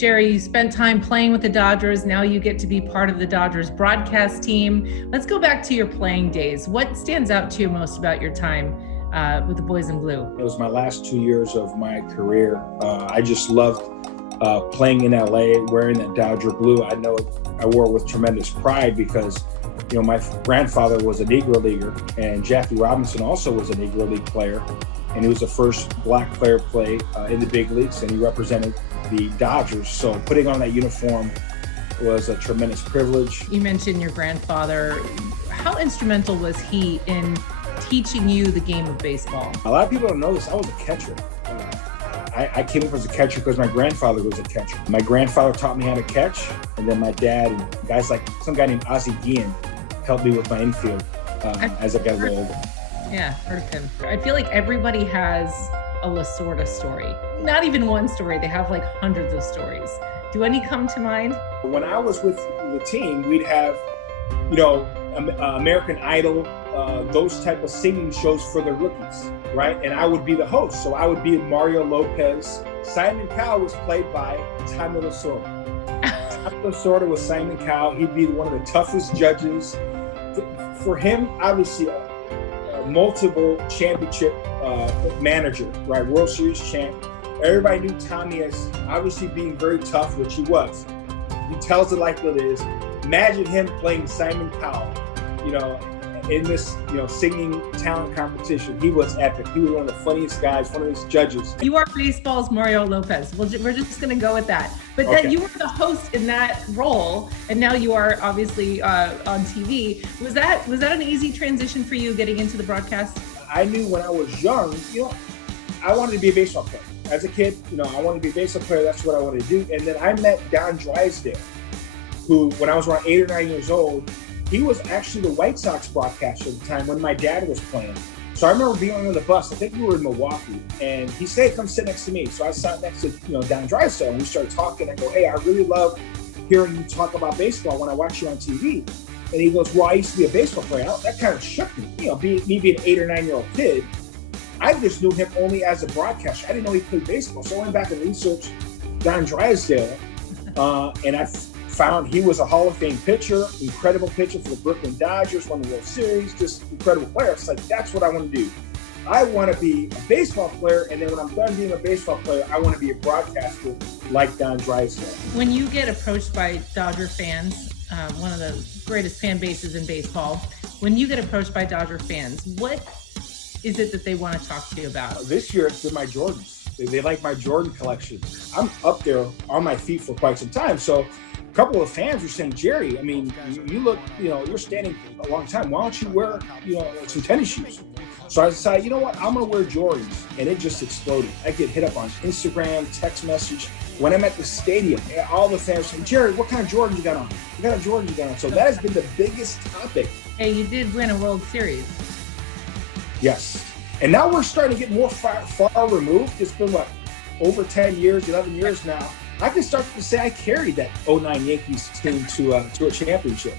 Jerry, you spent time playing with the Dodgers. Now you get to be part of the Dodgers broadcast team. Let's go back to your playing days. What stands out to you most about your time with the Boys in Blue? It was my last 2 years of my career. I just loved playing in LA, wearing that Dodger blue. I know I wore it with tremendous pride because, my grandfather was a Negro Leaguer, and Jackie Robinson also was a Negro League player, and he was the first black player to play in the big leagues, and he represented the Dodgers. So putting on that uniform was a tremendous privilege. You mentioned your grandfather. How instrumental was he in teaching you the game of baseball? A lot of people don't know this. I was a catcher. I came up as a catcher because my grandfather was a catcher. My grandfather taught me how to catch, and then my dad and guys like some guy named Ozzie Guillen helped me with my infield as I got a little older. Yeah, heard of him. I feel like everybody has a Lasorda story. Not even one story. They have like hundreds of stories. Do any come to mind? When I was with the team, we'd have, American Idol, those type of singing shows for the rookies, right? And I would be the host. So I would be Mario Lopez. Simon Cowell was played by Jaime Lasorda. Jaime Lasorda was Simon Cowell. He'd be one of the toughest judges. For him, obviously, multiple championship manager, right? World Series champ. Everybody knew Tommy as obviously being very tough, which he was. He tells it like it is. Imagine him playing Simon Cowell, in this, singing talent competition. He was epic. He was one of the funniest guys, one of his judges. You are baseball's Mario Lopez. We're just going to go with that. But Okay. then you were the host in that role, and now you are obviously on TV. Was that an easy transition for you getting into the broadcast? I knew when I was young, I wanted to be a baseball player. As a kid, I wanted to be a baseball player. That's what I wanted to do. And then I met Don Drysdale, who, when I was around 8 or 9 years old, he was actually the White Sox broadcaster at the time when my dad was playing. So I remember being on the bus. I think we were in Milwaukee, and he said, "Come sit next to me." So I sat next to Don Drysdale, and we started talking. I go, "Hey, I really love hearing you talk about baseball when I watch you on TV." And he goes, "Well, I used to be a baseball player." That kind of shook me. Me being an 8 or 9 year old kid, I just knew him only as a broadcaster. I didn't know he played baseball. So I went back and researched Don Drysdale, and I found he was a Hall of Fame pitcher, incredible pitcher for the Brooklyn Dodgers, won the World Series, just incredible player. It's like, that's what I want to do. I want to be a baseball player, and then when I'm done being a baseball player, I want to be a broadcaster like Don Drysdale. When you get approached by Dodger fans, one of the greatest fan bases in baseball, when you get approached by Dodger fans, what is it that they want to talk to you about? This year, it's been my Jordans. They like my Jordan collection. I'm up there on my feet for quite some time. So a couple of fans were saying, "Jerry, you look, you're standing a long time. Why don't you wear, some tennis shoes?" So I decided, you know what? I'm going to wear Jordans. And it just exploded. I get hit up on Instagram, text message. When I'm at the stadium, all the fans saying, "Jerry, what kind of Jordan you got on? What kind of Jordan you got on?" So that has been the biggest topic. Hey, you did win a World Series. Yes. And now we're starting to get more far removed. It's been, over 10 years, 11 years now. I can start to say I carried that 09 Yankees team to a championship.